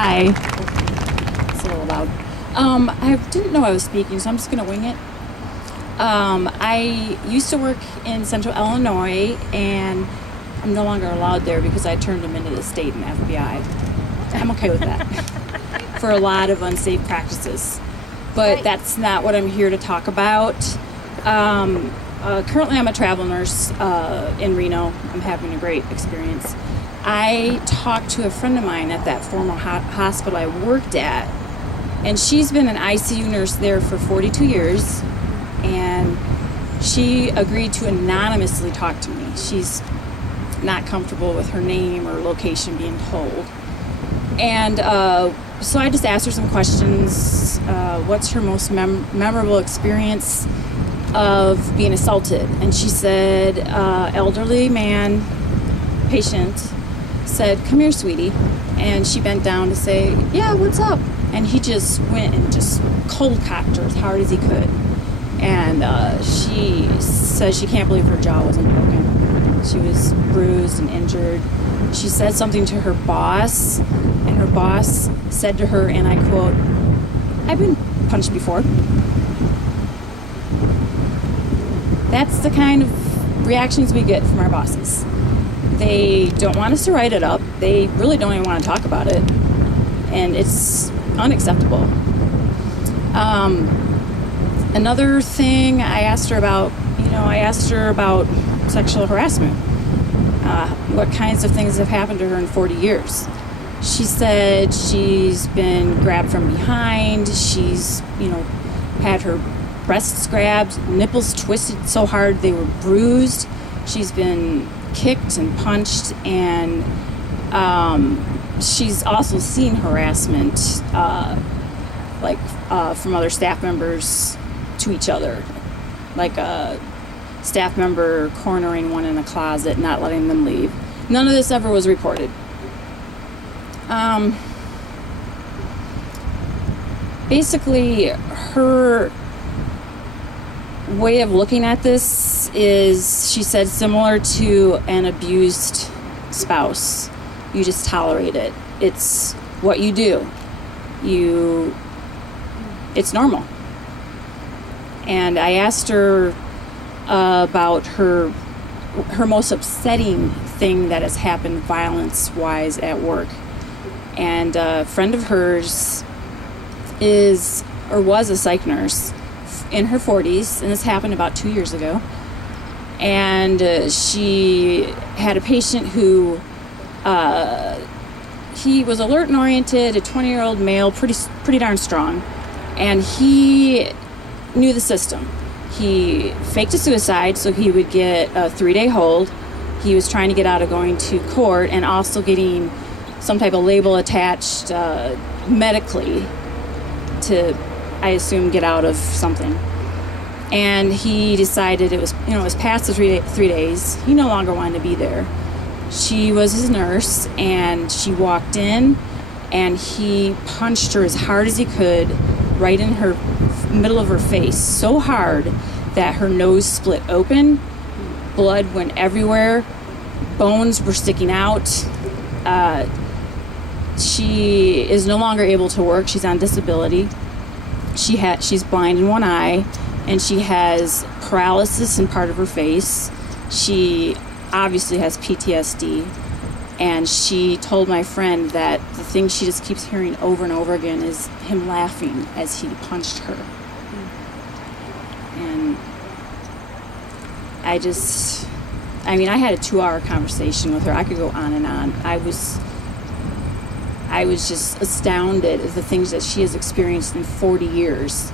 Hi. It's a little loud. I didn't know I was speaking, so I'm just going to wing it. I used to work in Central Illinois, and I'm no longer allowed there because I turned them into the state and FBI. I'm okay with that for a lot of unsafe practices. But that's not what I'm here to talk about. Currently, I'm a travel nurse in Reno. I'm having a great experience. I talked to a friend of mine at that former hospital I worked at, and she's been an ICU nurse there for 42 years, and she agreed to anonymously talk to me. She's not comfortable with her name or location being told. And so I just asked her some questions. What's her most memorable experience of being assaulted? And she said, elderly man, patient, said, "Come here, sweetie." And she bent down to say, "Yeah, what's up?" And he just went and just cold cocked her as hard as he could. And she says she can't believe her jaw wasn't broken. She was bruised and injured. She said something to her boss, and her boss said to her, and I quote, "I've been punched before." That's the kind of reactions we get from our bosses. They don't want us to write it up. They really don't even want to talk about it. And it's unacceptable. Another thing I asked her about, sexual harassment. What kinds of things have happened to her in 40 years? She said she's been grabbed from behind. She's, had her breasts grabbed, nipples twisted so hard they were bruised. She's been kicked and punched, and she's also seen harassment from other staff members to each other, like a staff member cornering one in a closet, not letting them leave. None of this ever was reported. Basically, her way of looking at this is, she said, similar to an abused spouse. You just tolerate it. It's what you do. It's normal. And I asked her about her most upsetting thing that has happened violence-wise at work. And a friend of hers was a psych nurse in her 40s, and this happened about 2 years ago. And she had a patient who, he was alert and oriented, a 20-year-old male, pretty darn strong, and he knew the system. He faked a suicide so he would get a 3-day hold. He was trying to get out of going to court and also getting some type of label attached medically to, I assume, get out of something. And he decided it was past the 3 days. He no longer wanted to be there. She was his nurse, and she walked in, and he punched her as hard as he could, right in her middle of her face, so hard that her nose split open. Blood went everywhere. Bones were sticking out. She is no longer able to work. She's on disability. She's blind in one eye, and she has paralysis in part of her face. She obviously has PTSD, and she told my friend that the thing she just keeps hearing over and over again is him laughing as he punched her. And I had a 2-hour conversation with her. I could go on and on. I was just astounded at the things that she has experienced in 40 years.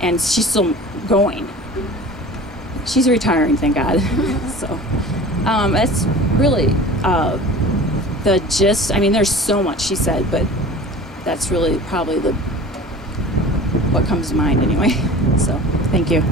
And she's still going. She's retiring, thank God. So that's really the gist. There's so much she said, but that's really probably what comes to mind anyway. So thank you.